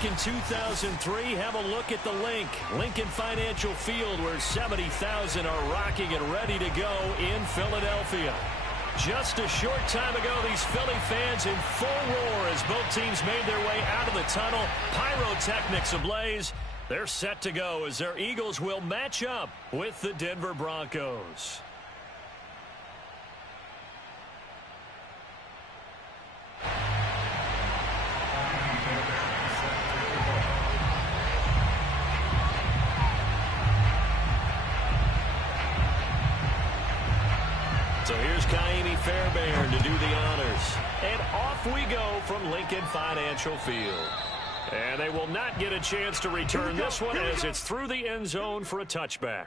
back in 2003, have a look at the Lincoln Financial Field, where 70,000 are rocking and ready to go in Philadelphia. Just a short time ago, these Philly fans in full roar as both teams made their way out of the tunnel. Pyrotechnics ablaze. They're set to go as their Eagles will match up with the Denver Broncos. So here's Kaimi Fairbairn to do the honors. And off we go from Lincoln Financial Field. And they will not get a chance to return this one as it's through the end zone for a touchback.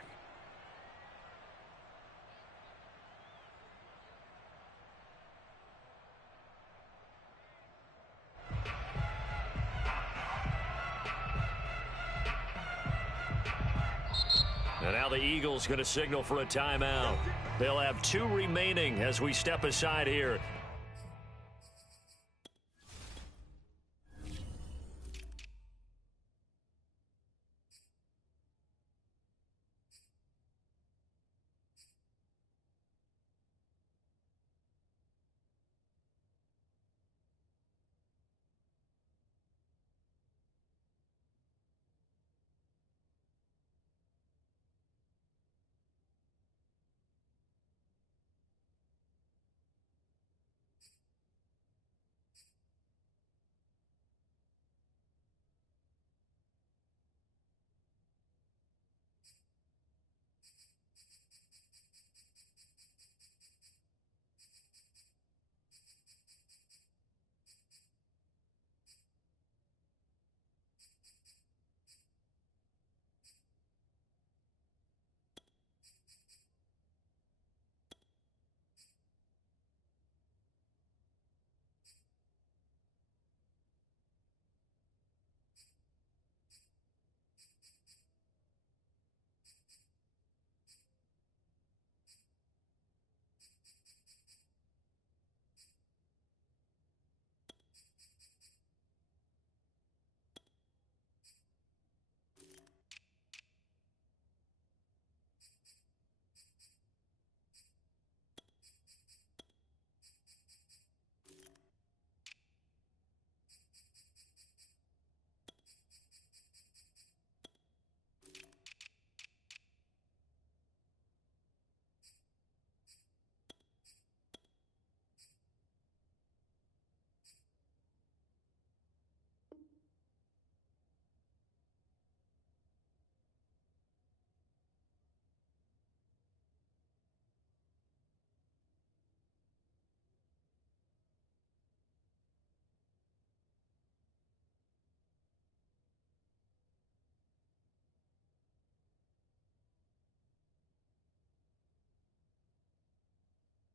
And now the Eagles going to signal for a timeout. They'll have 2 remaining as we step aside here.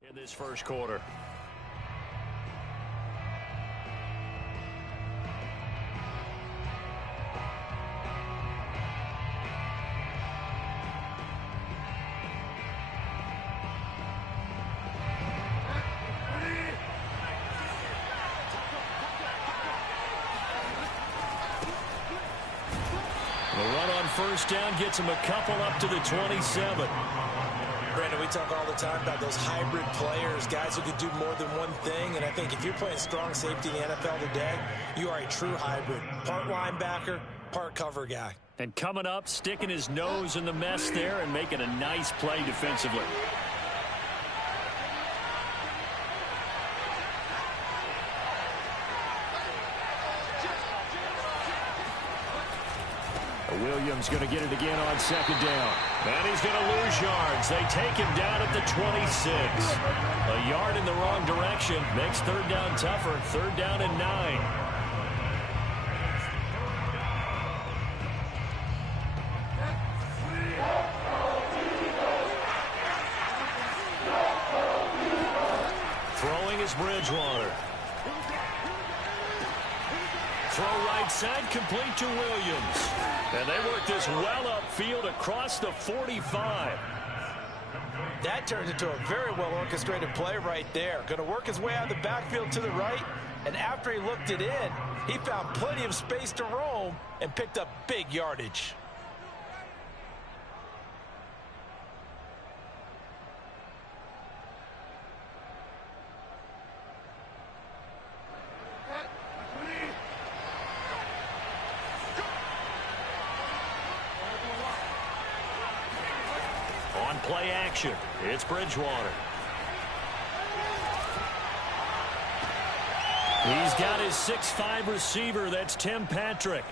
In this first quarter. The run on first down gets him a couple up to the 27. Brandon, we talk all the time about those hybrid players, guys who could do more than one thing. And I think if you're playing strong safety in the NFL today, you are a true hybrid. Part linebacker, part cover guy. And coming up, sticking his nose in the mess there and making a nice play defensively. Williams going to get it again on second down. And he's going to lose yards. They take him down at the 26. A yard in the wrong direction makes third down tougher. Third down and 9. Throwing is Bridgewater. Throw right side, complete to Williams. And they work this well upfield across the 45. That turned into a very well-orchestrated play right there. Going to work his way out of the backfield to the right, and after he looked it in, he found plenty of space to roam and picked up big yardage. On play action, it's Bridgewater. He's got his 6'5" receiver. That's Tim Patrick.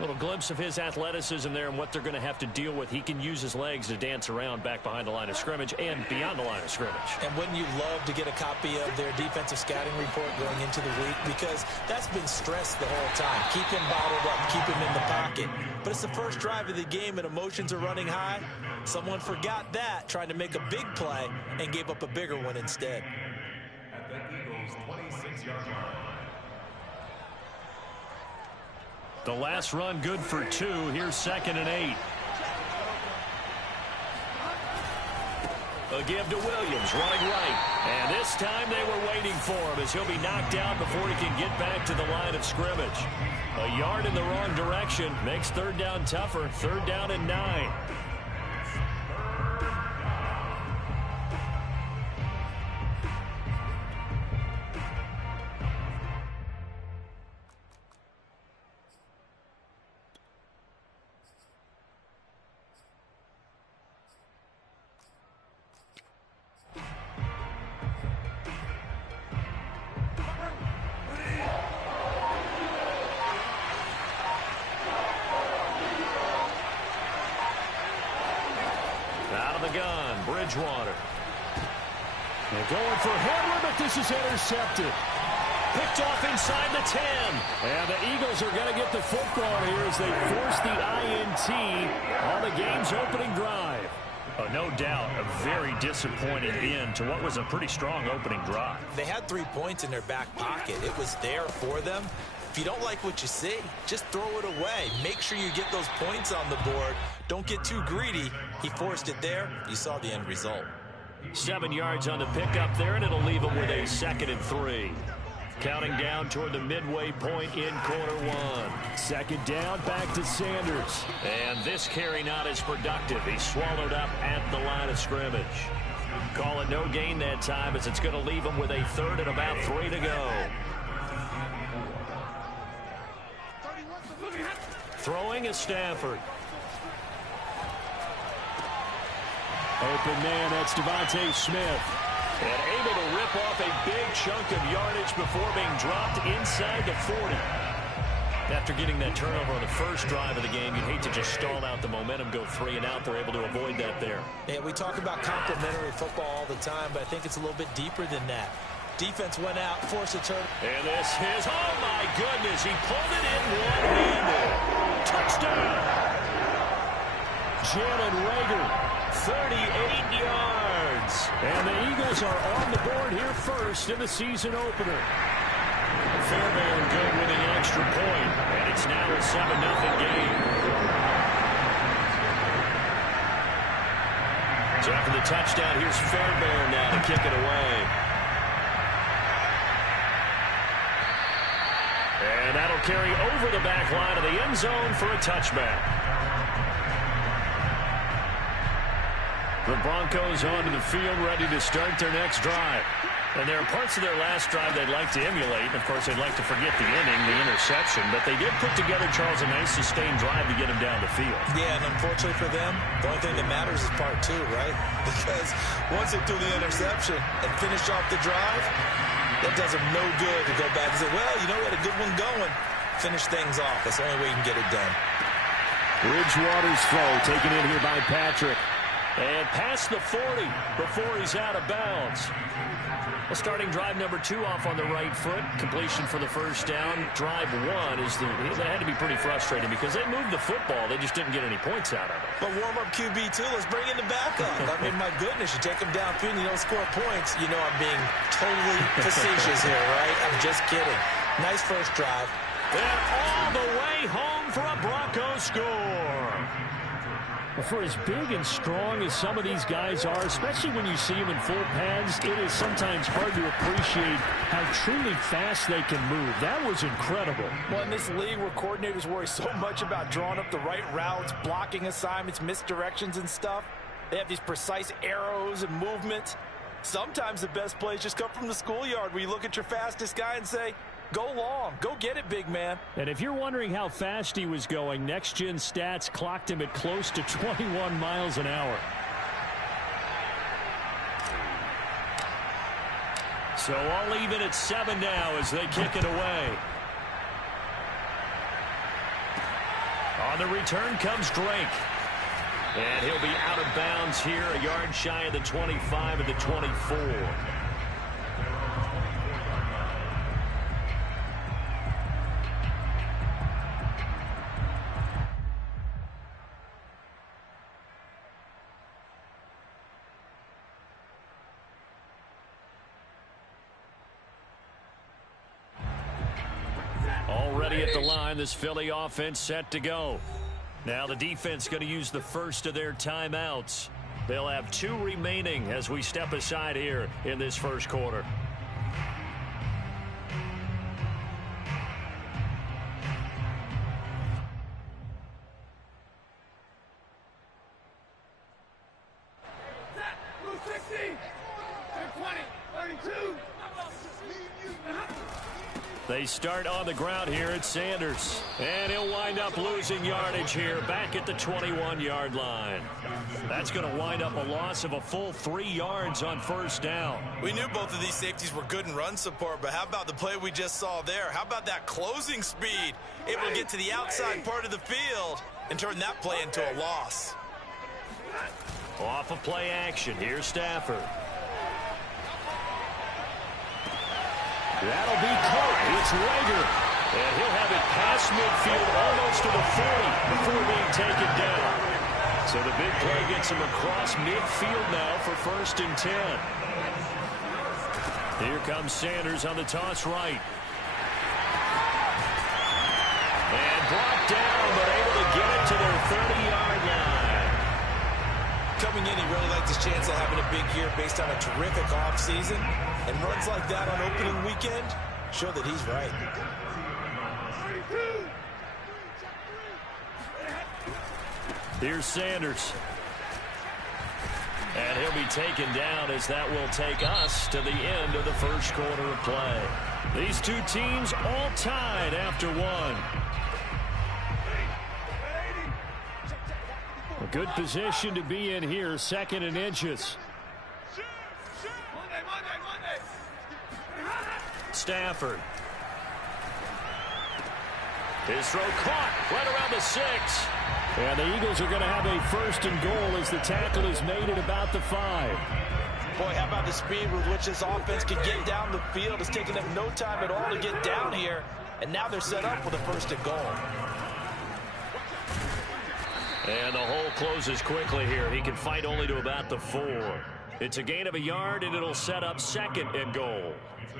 Little glimpse of his athleticism there and what they're going to have to deal with. He can use his legs to dance around back behind the line of scrimmage and beyond the line of scrimmage. And wouldn't you love to get a copy of their defensive scouting report going into the week? Because that's been stressed the whole time. Keep him bottled up. Keep him in the pocket. But it's the first drive of the game and emotions are running high. Someone forgot that, trying to make a big play, and gave up a bigger one instead. At the Eagles' 26-yard line. The last run good for 2. Here's 2nd and 8. A give to Williams, running right. And this time they were waiting for him as he'll be knocked out before he can get back to the line of scrimmage. A yard in the wrong direction makes 3rd down tougher. 3rd down and 9. Out of the gun, Bridgewater. They're going for Henry, but this is intercepted. Picked off inside the 10. And the Eagles are going to get the football here as they force the INT on the game's opening drive. Oh, no doubt, a very disappointing end to what was a pretty strong opening drive. They had 3 points in their back pocket. It was there for them. If you don't like what you see, just throw it away. Make sure you get those points on the board. Don't get too greedy. He forced it there. You saw the end result. 7 yards on the pickup there, and it'll leave him with a 2nd and 3. Counting down toward the midway point in quarter 1. 2nd down, back to Sanders. And this carry not as productive. He's swallowed up at the line of scrimmage. Call it no gain that time as it's going to leave him with a 3rd and about 3 to go. Throwing is Stafford. Open man, that's Devontae Smith. And able to rip off a big chunk of yardage before being dropped inside the 40. After getting that turnover on the first drive of the game, you'd hate to just stall out the momentum, go 3 and out. They're able to avoid that there. Yeah, we talk about complementary football all the time, but I think it's a little bit deeper than that. Defense went out, forced a turn. And this is, oh my goodness, he pulled it in one-handed. Touchdown! Jalen Reagor, 38 yards. And the Eagles are on the board here first in the season opener. Fairbairn good with an extra point, and it's now a 7-0 game. So after the touchdown, here's Fairbairn now to kick it away. And that'll carry over the back line of the end zone for a touchback. The Broncos onto the field, ready to start their next drive. And there are parts of their last drive they'd like to emulate. And of course, they'd like to forget the inning, the interception. But they did put together, Charles, a nice sustained drive to get him down the field. Yeah, and unfortunately for them, the only thing that matters is part 2, right? Because once they threw the interception and finished off the drive, that does them no good to go back and say, well, you know, we had a good one going. Finish things off. That's the only way you can get it done. Bridgewater's throw taken in here by Patrick. And past the 40 before he's out of bounds. Well, starting drive number 2 off on the right foot. Completion for the first down. Drive 1 is that had to be pretty frustrating because they moved the football. They just didn't get any points out of it. But warm-up QB2, let's bring in the backup. I mean, my goodness, you take him downfield and you don't score points. You know I'm being totally facetious here, right? I'm just kidding. Nice first drive. And all the way home for a Broncos score. For as big and strong as some of these guys are, especially when you see them in full pads, it is sometimes hard to appreciate how truly fast they can move. That was incredible. Well, in this league where coordinators worry so much about drawing up the right routes, blocking assignments, misdirections and stuff, they have these precise arrows and movements. Sometimes the best plays just come from the schoolyard where you look at your fastest guy and say, go long. Go get it, big man. And if you're wondering how fast he was going, Next Gen Stats clocked him at close to 21 miles an hour. So all even at 7 now as they kick it away. On the return comes Drake. And he'll be out of bounds here, a yard shy of the 25 of the 24. Already at the line, this Philly offense set to go. Now the defense going to use the first of their timeouts. They'll have 2 remaining as we step aside here in this first quarter. They start on the ground here at Sanders. And he'll wind up losing yardage here back at the 21-yard line. That's going to wind up a loss of a full 3 yards on first down. We knew both of these safeties were good in run support, but how about the play we just saw there? How about that closing speed? Able to get to the outside part of the field and turn that play into a loss. Off of play action. Here's Stafford. That'll be caught. It's Rager. And he'll have it past midfield almost to the 40 before being taken down. So the big play gets him across midfield now for 1st and 10. Here comes Sanders on the toss right. And brought down, but able to get it to their 30-yard line. Coming in, he really liked his chance of having a big year based on a terrific offseason. And runs like that on opening weekend show that he's right. Here's Sanders. And he'll be taken down as that will take us to the end of the first quarter of play. These two teams all tied after 1. A good position to be in here, 2nd and inches. Stafford. His throw caught right around the 6. And the Eagles are going to have a 1st and goal as the tackle is made at about the 5. Boy, how about the speed with which this offense can get down the field? It's taken them no time at all to get down here. And now they're set up with a 1st and goal. And the hole closes quickly here. He can fight only to about the 4. It's a gain of a yard, and it'll set up 2nd and goal.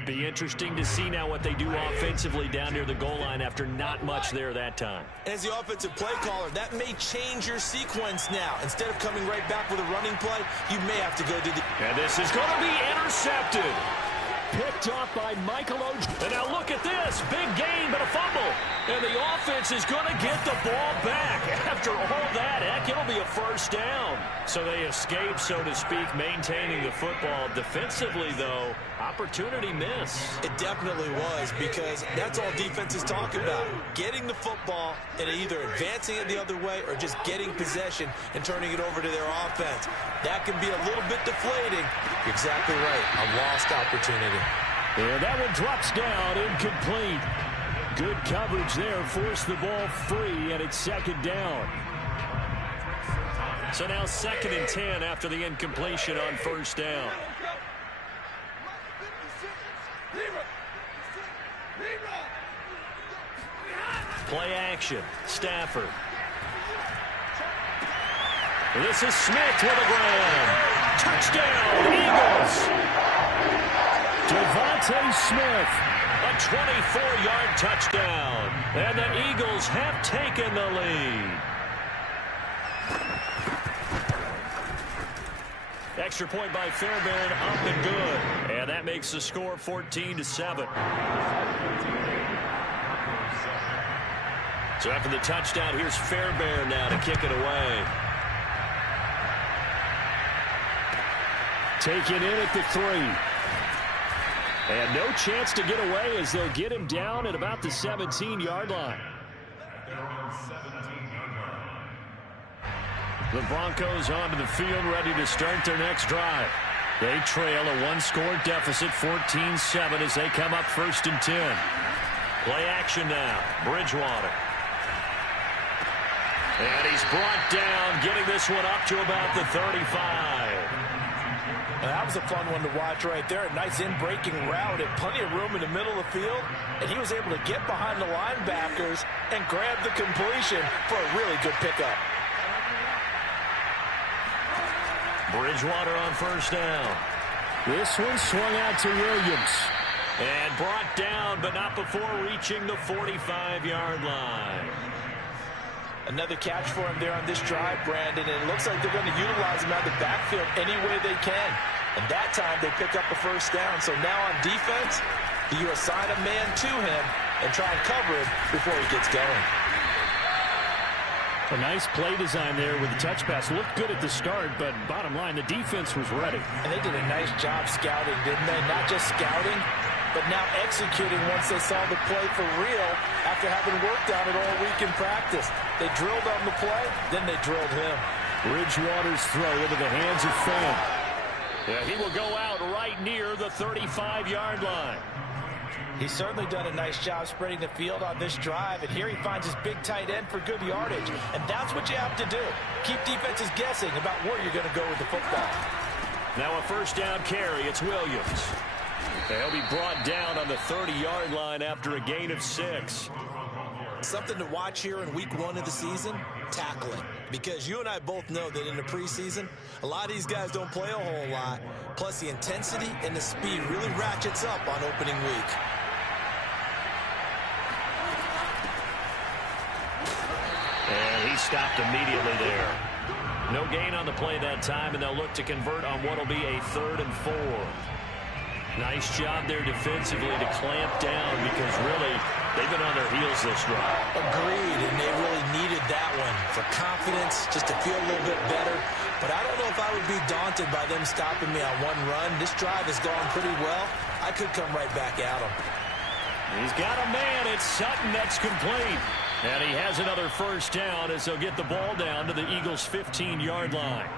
Be interesting to see now what they do offensively down near the goal line after not much there that time. As the offensive play caller, that may change your sequence now. Instead of coming right back with a running play, you may have to go to the... And this is going to be intercepted. Picked off by Michael Oj. And now look at this. Big gain, but a fumble. And the offense is going to get the ball back. After all that, heck, it'll be a 1st down. So they escape, so to speak, maintaining the football. Defensively, though, opportunity miss. It definitely was, because that's all defenses talk about. Getting the football and either advancing it the other way or just getting possession and turning it over to their offense. That can be a little bit deflating. You're exactly right. A lost opportunity. And that one drops down, incomplete. Good coverage there, forced the ball free, and it's 2nd down. So now 2nd and 10 after the incompletion on 1st down. Play action, Stafford. This is Smith with a grab. Touchdown, Eagles. Devontae Smith, a 24-yard touchdown. And the Eagles have taken the lead. Extra point by Fairbairn, up and good. And that makes the score 14-7. So after the touchdown, here's Fairbairn now to kick it away. Taken in at the 3. And no chance to get away as they'll get him down at about the 17-yard line. The Broncos onto the field, ready to start their next drive. They trail a one-score deficit, 14-7, as they come up 1st and 10. Play action now. Bridgewater. And he's brought down, getting this one up to about the 35. Well, that was a fun one to watch right there. A nice in-breaking route and plenty of room in the middle of the field. And he was able to get behind the linebackers and grab the completion for a really good pickup. Bridgewater on 1st down. This one swung out to Williams. And brought down, but not before reaching the 45-yard line. Another catch for him there on this drive, Brandon, and it looks like they're going to utilize him out of the backfield any way they can. And that time they pick up a 1st down. So now on defense, you assign a man to him and try and cover him before he gets going. A nice play design there with the touch pass. Looked good at the start, but bottom line, the defense was ready. And they did a nice job scouting, didn't they? Not just scouting, but now executing once they saw the play for real after having worked on it all week in practice. They drilled on the play, then they drilled him. Bridgewater's throw into the hands of Fant. Yeah, he will go out right near the 35-yard line. He's certainly done a nice job spreading the field on this drive, and here he finds his big tight end for good yardage. And that's what you have to do. Keep defenses guessing about where you're going to go with the football. Now a 1st down carry. It's Williams. He'll be brought down on the 30-yard line after a gain of 6. Something to watch here in week 1 of the season, tackling. Because you and I both know that in the preseason, a lot of these guys don't play a whole lot. Plus the intensity and the speed really ratchets up on opening week. And he stopped immediately there. No gain on the play that time, and they'll look to convert on what will be a 3rd and 4. Nice job there defensively to clamp down because really they've been on their heels this drive. Agreed, and they really needed that one for confidence, just to feel a little bit better. But I don't know if I would be daunted by them stopping me on one run. This drive has gone pretty well. I could come right back at them. He's got a man. It's Sutton that's complete. And he has another 1st down as they'll get the ball down to the Eagles' 15-yard line.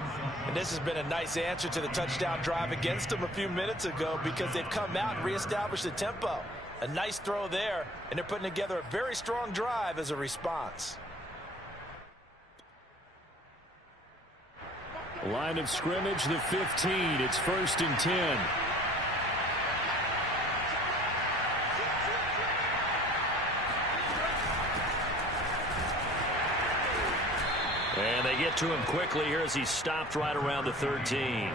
And this has been a nice answer to the touchdown drive against them a few minutes ago because they've come out and reestablished the tempo. A nice throw there, and they're putting together a very strong drive as a response. Line of scrimmage, the 15. It's 1st and 10. And they get to him quickly here as he's stopped right around the 13.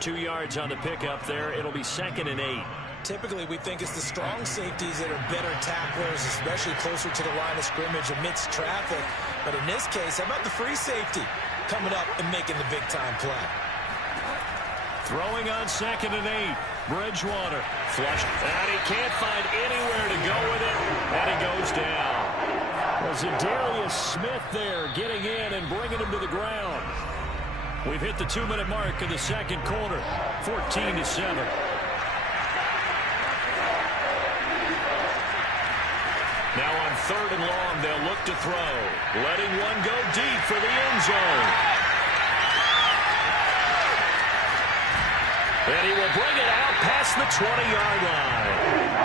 2 yards on the pickup there. It'll be 2nd and 8. Typically, we think it's the strong safeties that are better tacklers, especially closer to the line of scrimmage amidst traffic. But in this case, how about the free safety coming up and making the big-time play? Throwing on 2nd and 8. Bridgewater flushed. And he can't find anywhere to go with it. And he goes down. Was it Darius Smith there getting in and bringing him to the ground? We've hit the 2-minute mark in the 2nd quarter. 14-7. Now on 3rd and long, they'll look to throw. Letting one go deep for the end zone. And he will bring it out past the 20-yard line.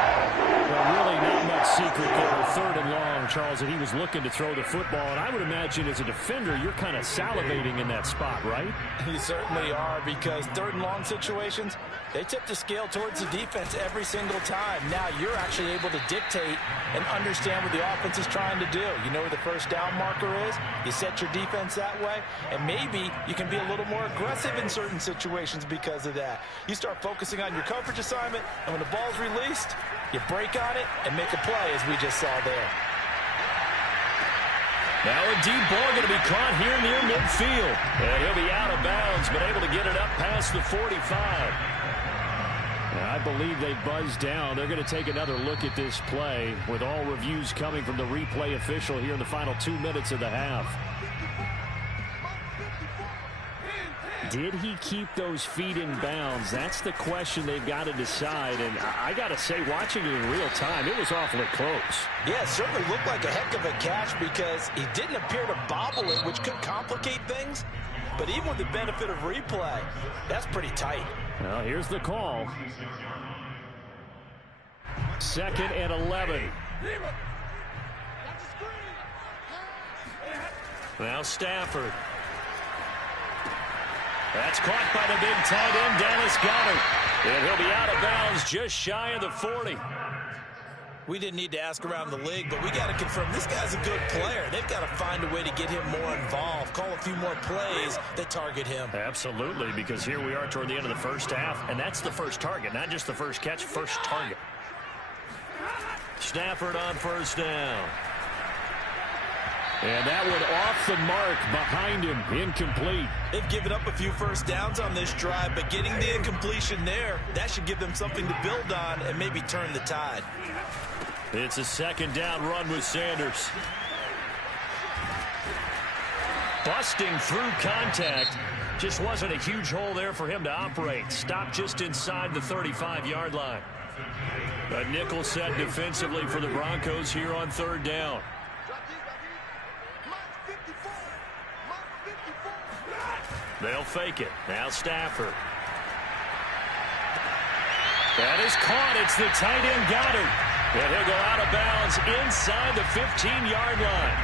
Well, really not much secret there. 3rd and long, Charles, that he was looking to throw the football. And I would imagine as a defender, you're kind of salivating in that spot, right? You certainly are, because 3rd and long situations, they tip the scale towards the defense every single time. Now you're actually able to dictate and understand what the offense is trying to do. You know where the 1st down marker is. You set your defense that way, and maybe you can be a little more aggressive in certain situations because of that. You start focusing on your coverage assignment, and when the ball's released, you break on it and make a play, as we just saw there. Now a deep ball going to be caught here near midfield. And he'll be out of bounds, but able to get it up past the 45. I believe they buzzed down. They're going to take another look at this play with all reviews coming from the replay official here in the final 2 minutes of the half. Did he keep those feet in bounds? That's the question they've got to decide. And I got to say, watching it in real time, it was awfully close. Yeah, it certainly looked like a heck of a catch because he didn't appear to bobble it, which could complicate things. But even with the benefit of replay, that's pretty tight. Well, here's the call. 2nd and 11. Now Stafford. That's caught by the big tight end, Dallas Goedert. And he'll be out of bounds just shy of the 40. We didn't need to ask around the league, but we got to confirm this guy's a good player. They've got to find a way to get him more involved, call a few more plays that target him. Absolutely, because here we are toward the end of the first half, and that's the first target, not just the first catch, first target. Stafford on first down. And that one off the mark behind him, incomplete. They've given up a few first downs on this drive, but getting the incompletion there, that should give them something to build on and maybe turn the tide. It's a 2nd down run with Sanders. Busting through contact. Just wasn't a huge hole there for him to operate. Stopped just inside the 35-yard line. A nickel set defensively for the Broncos here on 3rd down. They'll fake it. Now Stafford. That is caught. It's the tight end Goedert. And he'll go out of bounds inside the 15-yard line.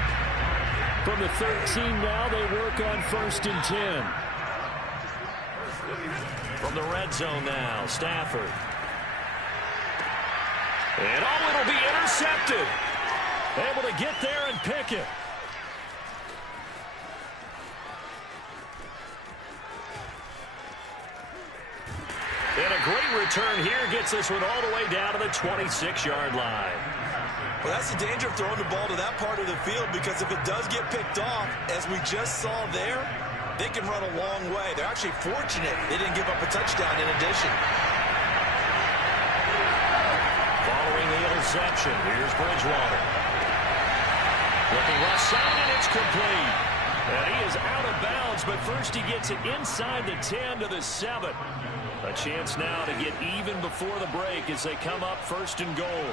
From the 13 now, they work on 1st and 10. From the red zone now, Stafford. And it'll be intercepted. Able to get there and pick it. And a great return here gets this one all the way down to the 26-yard line. Well, that's the danger of throwing the ball to that part of the field, because if it does get picked off, as we just saw there, they can run a long way. They're actually fortunate they didn't give up a touchdown in addition. Following the interception, here's Bridgewater. Looking left side, and it's complete. And he is out of bounds, but first he gets it inside the 10 to the 7. A chance now to get even before the break as they come up 1st and goal.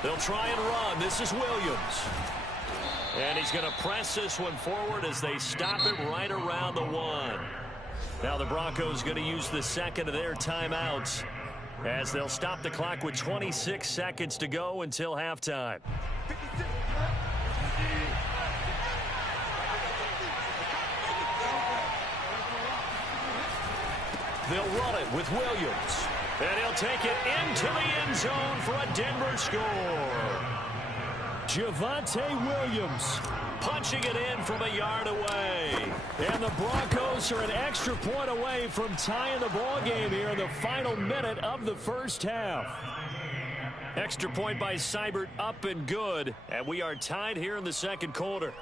They'll try and run. This is Williams. And he's going to press this one forward as they stop it right around the 1. Now the Broncos going to use the 2nd of their timeouts as they'll stop the clock with 26 seconds to go until halftime. They'll run it with Williams. And he'll take it into the end zone for a Denver score. Javonte Williams punching it in from a yard away. And the Broncos are an extra point away from tying the ball game here in the final minute of the first half. Extra point by Seibert up and good. And we are tied here in the 2nd quarter.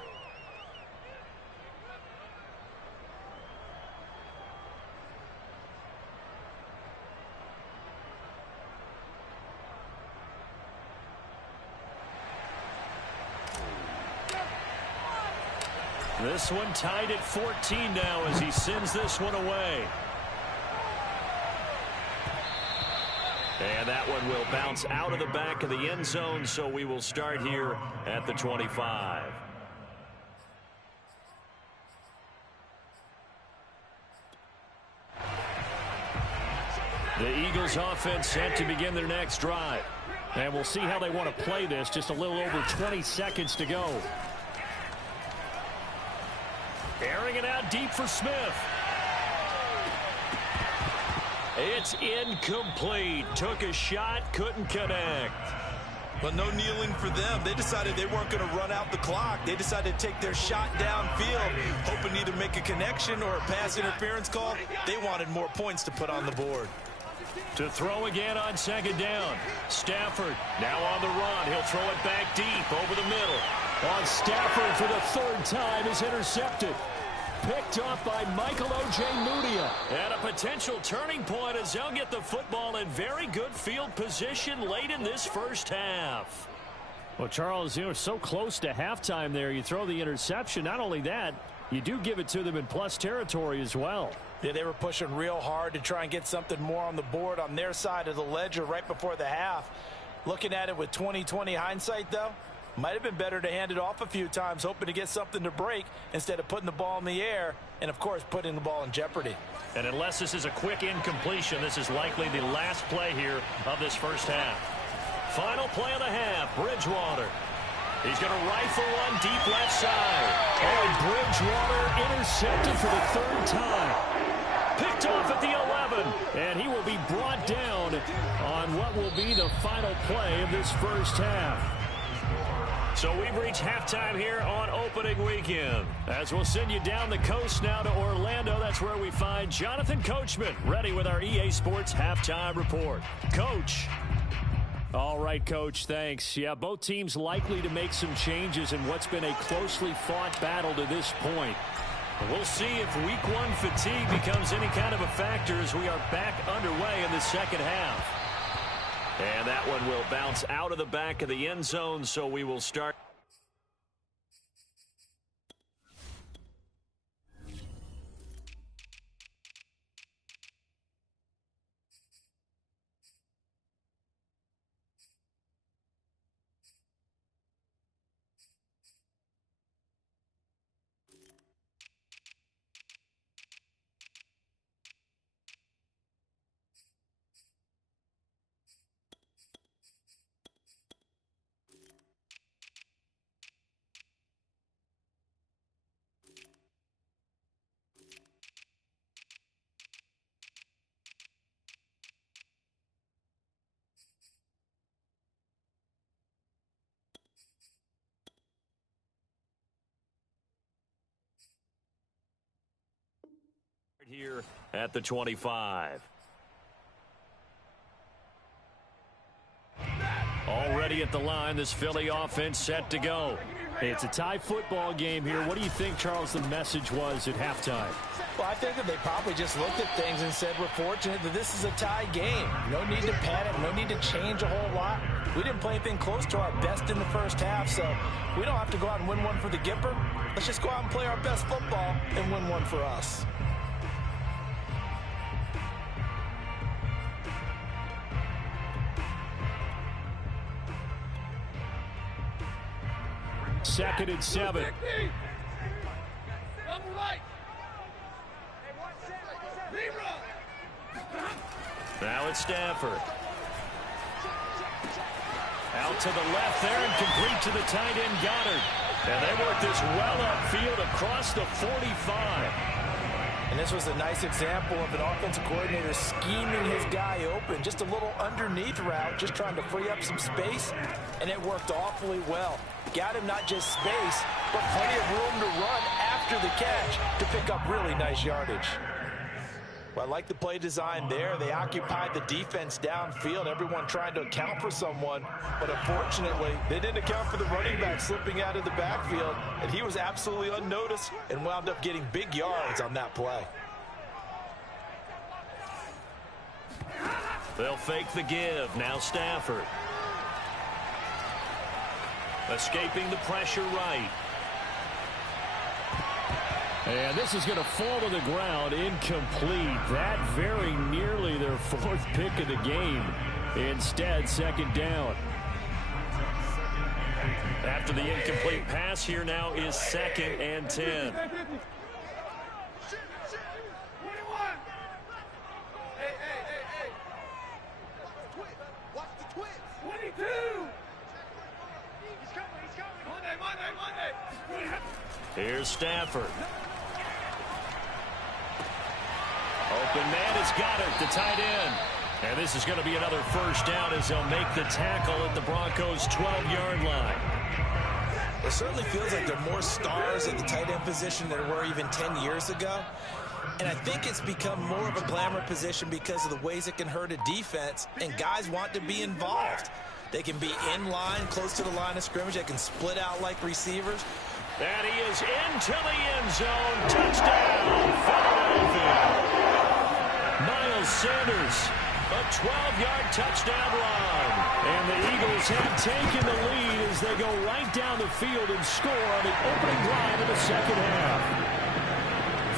This one tied at 14 now as he sends this one away. And that one will bounce out of the back of the end zone, so we will start here at the 25. The Eagles offense set to begin their next drive. And we'll see how they want to play this. Just a little over 20 seconds to go. Airing it out deep for Smith. It's incomplete. Took a shot, couldn't connect. But no kneeling for them. They decided they weren't going to run out the clock. They decided to take their shot downfield, hoping to either make a connection or a pass interference call. They wanted more points to put on the board. To throw again on 2nd down. Stafford now on the run. He'll throw it back deep over the middle. On Stafford for the third time is intercepted. Picked off by Michael Ojemudia. And a potential turning point as they'll get the football in very good field position late in this first half. Well, Charles, you know, so close to halftime there. You throw the interception. Not only that, you do give it to them in plus territory as well. Yeah, they were pushing real hard to try and get something more on the board on their side of the ledger right before the half. Looking at it with 20/20 hindsight, though, might have been better to hand it off a few times, hoping to get something to break instead of putting the ball in the air and, of course, putting the ball in jeopardy. And unless this is a quick incompletion, this is likely the last play here of this first half. Final play of the half, Bridgewater. He's going to rifle one deep left side. And Bridgewater intercepted for the third time. Picked off at the 11. And he will be brought down on what will be the final play of this first half. So we've reached halftime here on opening weekend. As we'll send you down the coast now to Orlando, that's where we find Jonathan Coachman ready with our EA Sports halftime report. Coach. All right, Coach, thanks. Yeah, both teams likely to make some changes in what's been a closely fought battle to this point. We'll see if week one fatigue becomes any kind of a factor as we are back underway in the second half. And that one will bounce out of the back of the end zone, so we will start. Here at the 25. Already at the line, this Philly offense set to go. Hey, it's a tie football game here. What do you think, Charles, the message was at halftime? Well, I think that they probably just looked at things and said, we're fortunate that this is a tie game. No need to panic, no need to change a whole lot. We didn't play anything close to our best in the first half, so we don't have to go out and win one for the Gipper. Let's just go out and play our best football and win one for us. Second and 7. Now it's Stafford. Out to the left there and complete to the tight end Goddard. And they work this well upfield across the 45. And this was a nice example of an offensive coordinator scheming his guy open. Just a little underneath route, just trying to free up some space. And it worked awfully well. Got him not just space, but plenty of room to run after the catch to pick up really nice yardage. Well, I like the play design there. They occupied the defense downfield, everyone trying to account for someone. But unfortunately, they didn't account for the running back slipping out of the backfield. And he was absolutely unnoticed and wound up getting big yards on that play. They'll fake the give. Now Stafford. Escaping the pressure right. And this is going to fall to the ground, incomplete. That very nearly their fourth pick of the game. Instead, second down. After the incomplete pass, here now is 2nd and 10. Here's Stafford. Open man has got it, the tight end. And this is going to be another first down as they'll make the tackle at the Broncos' 12-yard line. It certainly feels like there are more stars at the tight end position than there were even 10 years ago. And I think it's become more of a glamour position because of the ways it can hurt a defense, and guys want to be involved. They can be in line, close to the line of scrimmage. They can split out like receivers. And he is into the end zone. Touchdown, Philadelphia. Miles Sanders, a 12-yard touchdown run. And the Eagles have taken the lead as they go right down the field and score on the opening drive of the second half.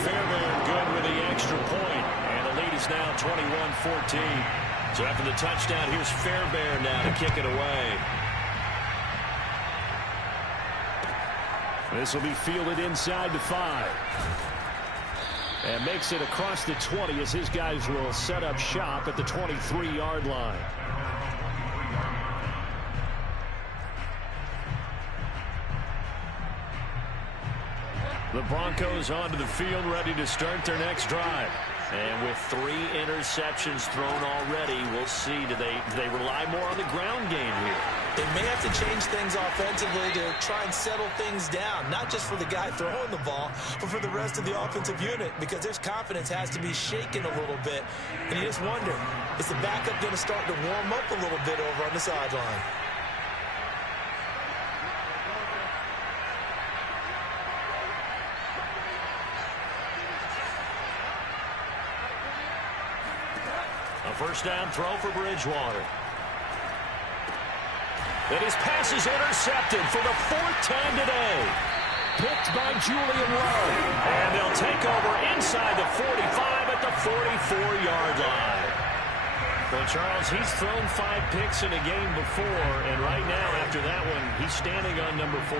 Fairbairn good with the extra point. And the lead is now 21-14. So after the touchdown, here's Fairbairn now to kick it away. This will be fielded inside the 5. And makes it across the 20 as his guys will set up shop at the 23-yard line. The Broncos onto the field, ready to start their next drive. And with 3 interceptions thrown already, we'll see, do they rely more on the ground game here? They may have to change things offensively to try and settle things down, not just for the guy throwing the ball, but for the rest of the offensive unit, because their confidence has to be shaken a little bit. And you just wonder, is the backup going to start to warm up a little bit over on the sideline? A first down throw for Bridgewater. And his pass is intercepted for the 4th time today. Picked by Julian Rowe. And they'll take over inside the 45 at the 44-yard line. Well, Charles, he's thrown 5 picks in a game before, and right now, after that one, he's standing on number 4.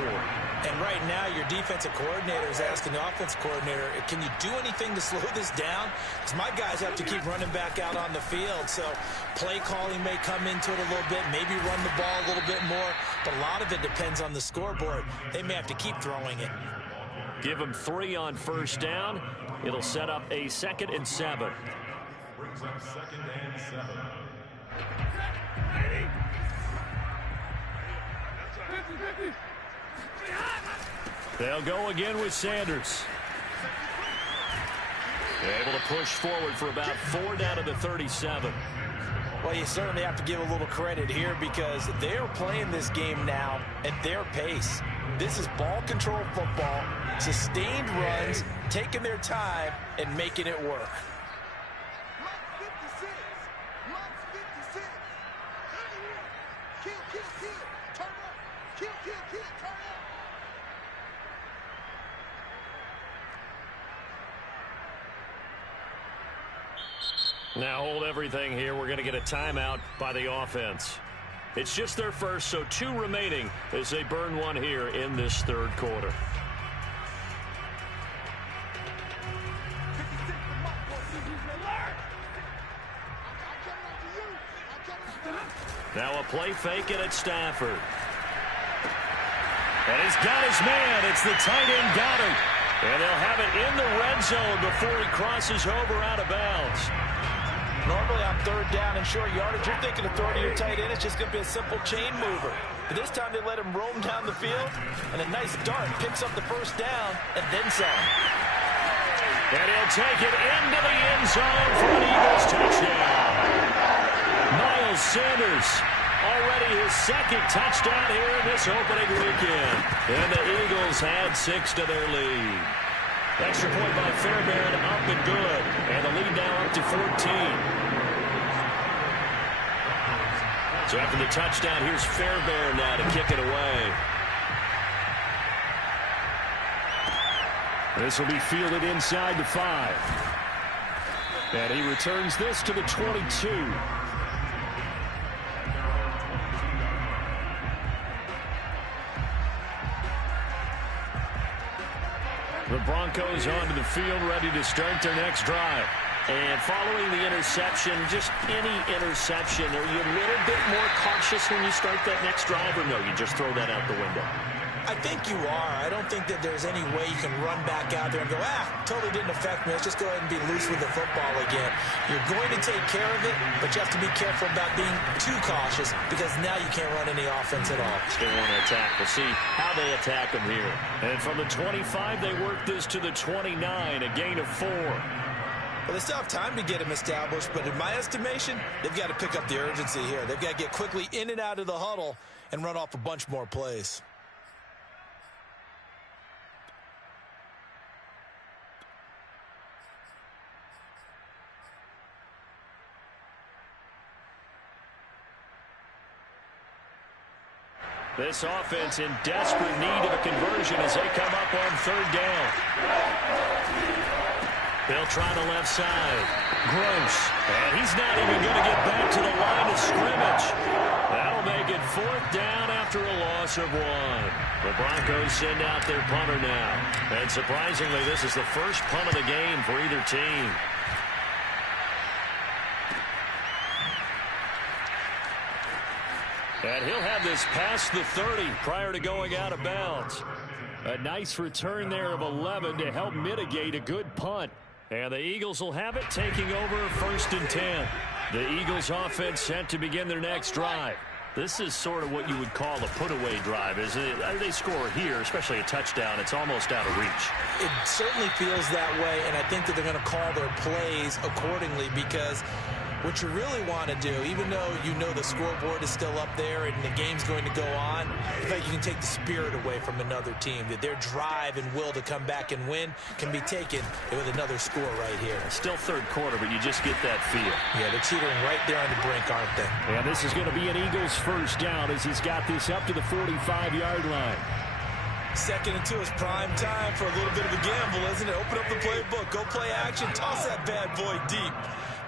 And right now, your defensive coordinator is asking the offensive coordinator, can you do anything to slow this down? Because my guys have to keep running back out on the field. So play calling may come into it a little bit, maybe run the ball a little bit more. But a lot of it depends on the scoreboard. They may have to keep throwing it. Give them 3 on first down. It'll set up a 2nd and 7. Brings up 2nd and 7. They'll go again with Sanders. They're able to push forward for about 4 down to the 37. Well, you certainly have to give a little credit here because they're playing this game now at their pace. This is ball control football, sustained runs, taking their time, and making it work. Now hold everything here. We're going to get a timeout by the offense. It's just their first, so 2 remaining as they burn 1 here in this 3rd quarter. Now a play fake it at Stafford. And he's got his man. It's the tight end Goddard. And they'll have it in the red zone before he crosses over out of bounds. Normally on 3rd down and short yardage, you're thinking of throwing to your tight end. It's just going to be a simple chain mover. But this time they let him roam down the field, and a nice dart picks up the first down and then some. And he'll take it into the end zone for an Eagles touchdown. Miles Sanders, already his 2nd touchdown here in this opening weekend. And the Eagles add 6 to their lead. Extra point by Fairbairn, up and good. And the lead now up to 14. So after the touchdown, here's Fairbairn now to kick it away. This will be fielded inside the 5. And he returns this to the 22. The Broncos onto the field, ready to start their next drive. And following the interception, just any interception, are you a little bit more cautious when you start that next drive, or no, you just throw that out the window? I think you are. I don't think that there's any way you can run back out there and go, totally didn't affect me. Let's just go ahead and be loose with the football again. You're going to take care of it, but you have to be careful about being too cautious because now you can't run any offense at all. Still want to attack. We'll see how they attack them here. And from the 25, they work this to the 29, a gain of 4. Well, they still have time to get him established, but in my estimation, they've got to pick up the urgency here. They've got to get quickly in and out of the huddle and run off a bunch more plays. This offense in desperate need of a conversion as they come up on third down. They'll try the left side. Gross. And he's not even going to get back to the line of scrimmage. That'll make it fourth down after a loss of 1. The Broncos send out their punter now. And surprisingly, this is the first punt of the game for either team. And he'll have this past the 30 prior to going out of bounds. A nice return there of 11 to help mitigate a good punt. And the Eagles will have it, taking over 1st and 10. The Eagles offense set to begin their next drive. This is sort of what you would call a put-away drive. Is it? They score here, especially a touchdown. It's almost out of reach. It certainly feels that way, and I think that they're going to call their plays accordingly, because what you really want to do, even though you know the scoreboard is still up there and the game's going to go on, I think you can take the spirit away from another team, that their drive and will to come back and win can be taken with another score right here. Still third quarter, but you just get that feel. Yeah, they're teetering right there on the brink, aren't they? And this is going to be an Eagles first down as he's got this up to the 45-yard line. 2nd and 2 is prime time for a little bit of a gamble, isn't it? Open up the playbook, go play action, toss that bad boy deep.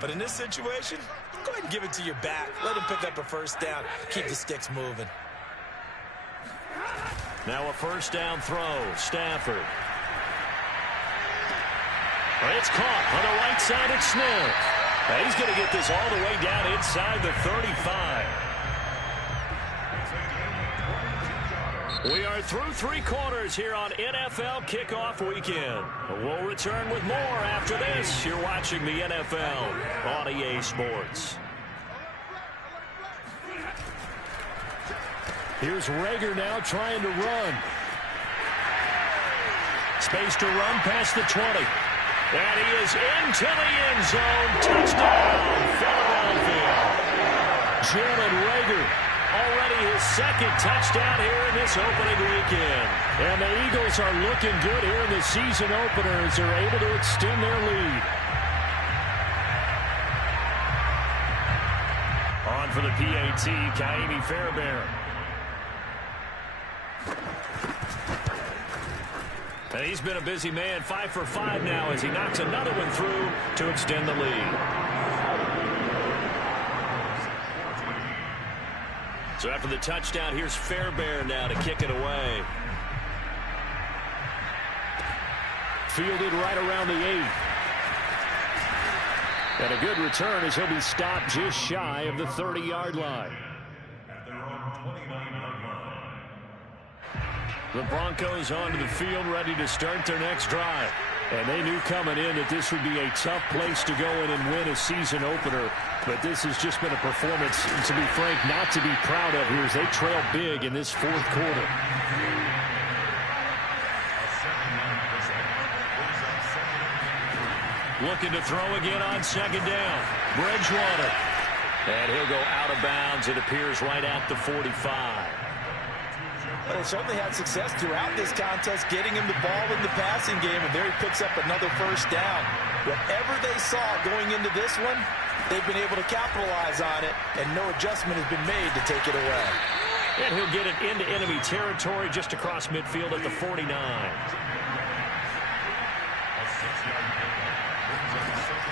But in this situation, go ahead and give it to your back. Let him pick up a first down. Keep the sticks moving. Now a first down throw. Stafford. It's caught on the right side at Smith. And he's going to get this all the way down inside the 35. We are through 3 quarters here on NFL Kickoff Weekend. We'll return with more after this. You're watching the NFL on EA Sports. Here's Rager now trying to run. Space to run past the 20. And he is into the end zone. Touchdown, Philadelphia. Jalen Rager. Already his 2nd touchdown here in this opening weekend. And the Eagles are looking good here in the season opener as they're able to extend their lead. On for the PAT, Kaimi Fairbairn. And he's been a busy man, 5 for 5 now as he knocks another one through to extend the lead. So after the touchdown, here's Fairbairn now to kick it away. Fielded right around the 8. And a good return as he'll be stopped just shy of the 30-yard line. At their own 29-yard line. The Broncos onto the field, ready to start their next drive. And they knew coming in that this would be a tough place to go in and win a season opener. But this has just been a performance, to be frank, not to be proud of here as they trail big in this 4th quarter. Looking to throw again on 2nd down. Bridgewater. And he'll go out of bounds, it appears, right at the 45. Well, they certainly had success throughout this contest, getting him the ball in the passing game, and there he picks up another first down. Whatever they saw going into this one, they've been able to capitalize on it, and no adjustment has been made to take it away. And he'll get it into enemy territory just across midfield at the 49.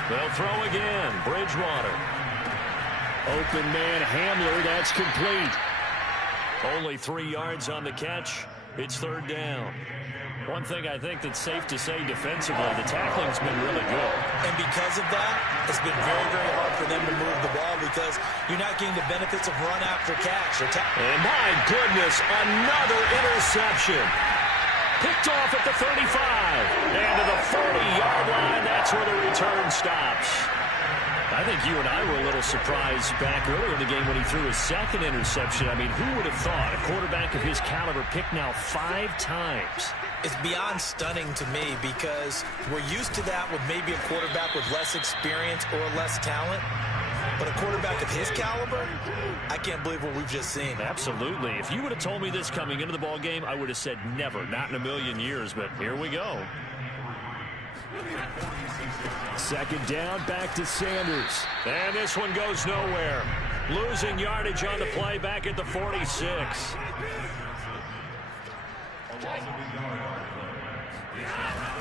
They'll throw again. Bridgewater. Open man Hamler, that's complete. Only 3 yards on the catch. It's 3rd down. One thing I think that's safe to say defensively, the tackling's been really good. And because of that, it's been very, very hard for them to move the ball because you're not getting the benefits of run after catch. And my goodness, another interception. Picked off at the 35. And to the 40-yard line, that's where the return stops. I think you and I were a little surprised back earlier in the game when he threw his 2nd interception. I mean, who would have thought a quarterback of his caliber picked now 5 times? It's beyond stunning to me because we're used to that with maybe a quarterback with less experience or less talent. But a quarterback of his caliber, I can't believe what we've just seen. Absolutely. If you would have told me this coming into the ball game, I would have said never, not in a million years. But here we go. Second down, back to Sanders. And this one goes nowhere. Losing yardage on the play back at the 46.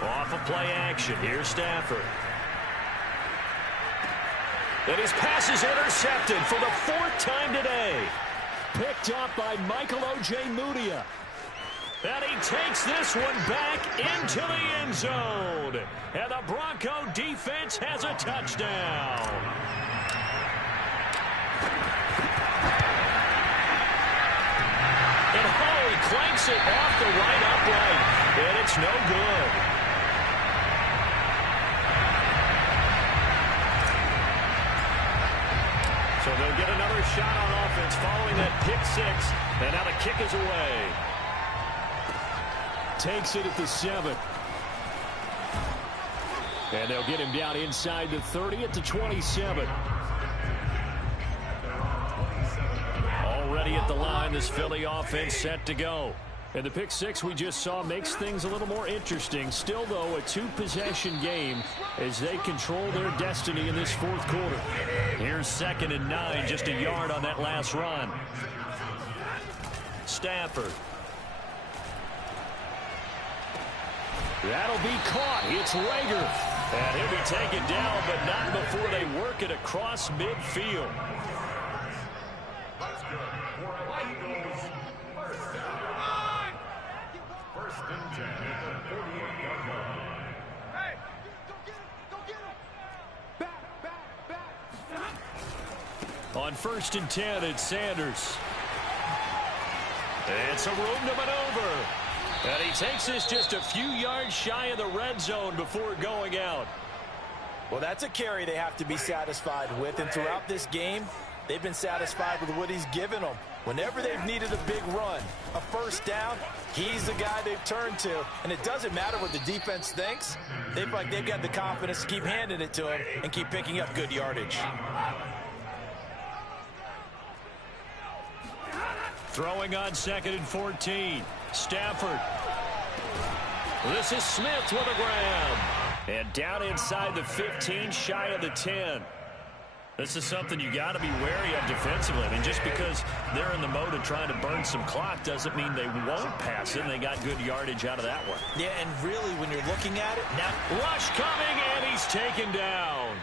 Off of play action. Here's Stafford. And his pass is intercepted for the 4th time today. Picked up by Michael Ojemudia. And he takes this one back into the end zone. And the Bronco defense has a touchdown. And he clanks it off the right upright. And it's no good. So they'll get another shot on offense following that pick 6. And now the kick is away. Takes it at the 7. And they'll get him down inside the 30 at the 27. Already at the line, this Philly offense set to go. And the pick 6 we just saw makes things a little more interesting. Still, though, a 2-possession game as they control their destiny in this 4th quarter. Here's 2nd and 9, just a yard on that last run. Stafford. That'll be caught. It's Rager. And he'll be taken down, but not before they work it across midfield. That's good. For Eagles, first and 10 at the 48-yard line. Hey, go get him. Back. On 1st and 10, it's Sanders. It's a room to maneuver. And he takes this just a few yards shy of the red zone before going out. Well, that's a carry they have to be satisfied with. And throughout this game, they've been satisfied with what he's given them. Whenever they've needed a big run, a first down, he's the guy they've turned to. And it doesn't matter what the defense thinks. They've got the confidence to keep handing it to him and keep picking up good yardage. Throwing on 2nd and 14. Stafford. This is Smith with a grab. And down inside the 15, shy of the 10. This is something you got to be wary of defensively. I mean, just because they're in the mode of trying to burn some clock doesn't mean they won't pass it, and they got good yardage out of that one. Yeah, and really, when you're looking at it, now rush coming, and he's taken down.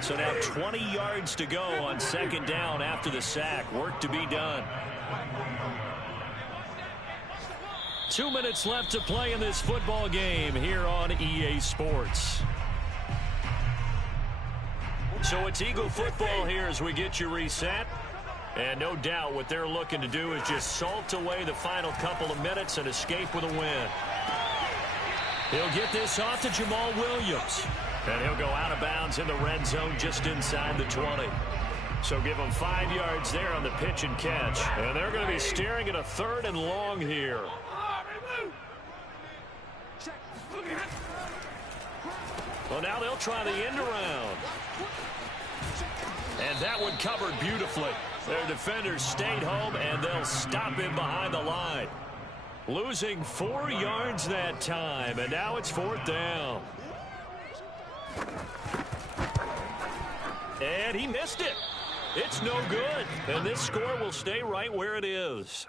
So now 20 yards to go on 2nd down after the sack. Work to be done. 2 minutes left to play in this football game here on EA Sports. So it's Eagle football here as we get you reset. And no doubt what they're looking to do is just salt away the final couple of minutes and escape with a win. He'll get this off to Jamal Williams. And he'll go out of bounds in the red zone just inside the 20. So give them 5 yards there on the pitch and catch. And they're going to be staring at a 3rd and long here. Well, now they'll try the end around. And that one covered beautifully. Their defenders stayed home, and they'll stop him behind the line. Losing 4 yards that time, and now it's 4th down. And he missed it. It's no good. And this score will stay right where it is.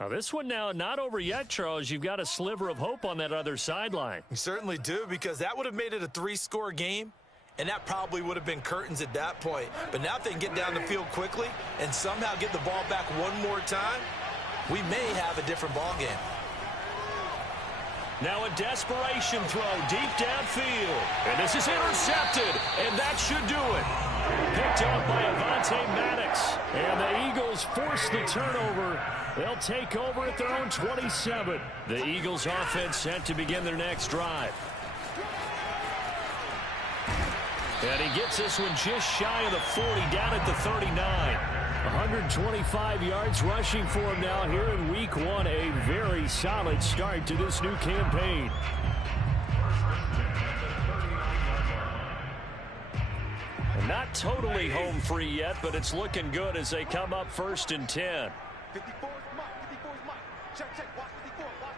Now, this one now not over yet, Charles. You've got a sliver of hope on that other sideline. you certainly do, because that would have made it a 3-score game, and that probably would have been curtains at that point. But now if they can get down the field quickly and somehow get the ball back one more time, we may have a different ball game. Now a desperation throw deep downfield. And this is intercepted, and that should do it. Picked up by Avonte Maddox. And the Eagles force the turnover. They'll take over at their own 27. The Eagles offense set to begin their next drive. And he gets this one just shy of the 40, down at the 39. 125 yards rushing for him now here in week 1. A very solid start to this new campaign. And not totally home free yet, but it's looking good as they come up 1st and 10. 54 is Mike. 54 is Mike. Check, check. Watch 54. Watch